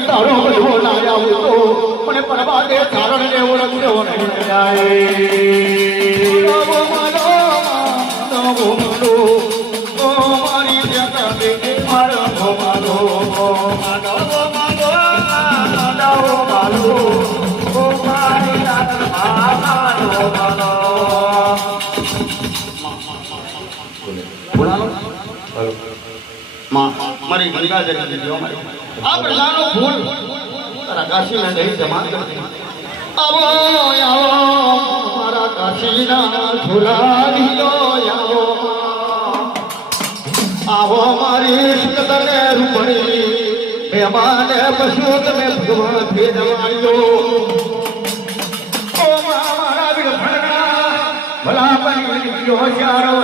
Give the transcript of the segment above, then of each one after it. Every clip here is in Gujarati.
તારો બધો લાયા હું તો મને પરવાદે ચારણ ને ઓળખ્યો નહીં જાય નવો મારો નવો મારો ઓ મારી જગત દેખે મારો મારો નવો મારો નવો મારો ઓ મારી જગત મારો મારો બોલાલો મારી ગંગા જગત દીધો આ પ્રજાનો ફૂલ તારા કાશીના દહીં જમા કરતી આવો આવો મારા કાશીના ઝુલાવીઓ આવો આવો મારી સુંદરને રૂપણી મહેમાને પશુ તમે ભગવાન ભેદવાયો ઓ મારા વિરફળના ભલા બની ગયો ચારો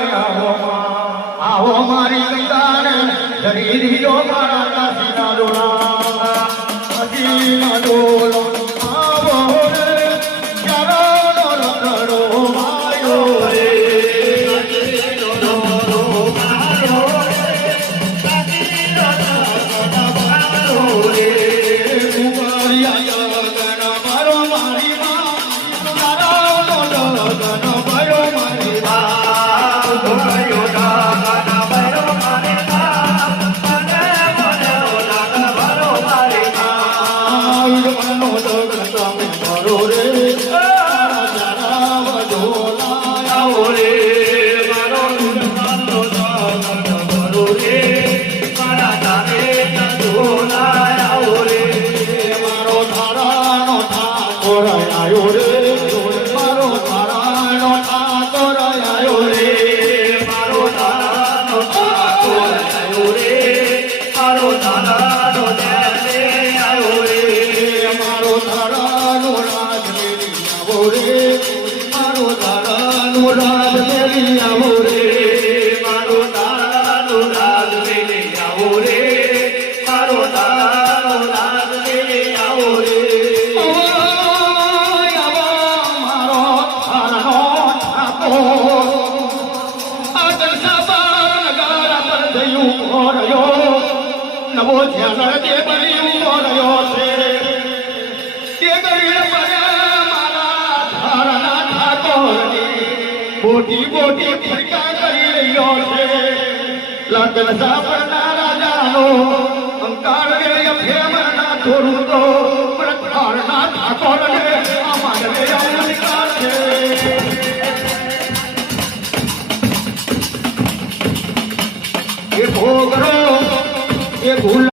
આવો મારી ગંગાને ધરી દીધો મારા કાશીના ડોલા કાશીના ડોલો આવો રે ચારો ડોલો માયો રે કાશીનો ડોલો માયો રે કાશીનો ડોલો માયો રે કુંવરિયા ગણ મારો મારી માં તારો ડોલો ગણ મારો મારી માં ભયો નવો જ્યાં તે બન્યું રહ્યો છે તે ગરીબ મારા ધારના ઠાકોરની મોટી મોટી ફરકા કરી રહ્યો છે લગ્ન સાંભળના રાજાનો અંકાર રે ફેમના થોડું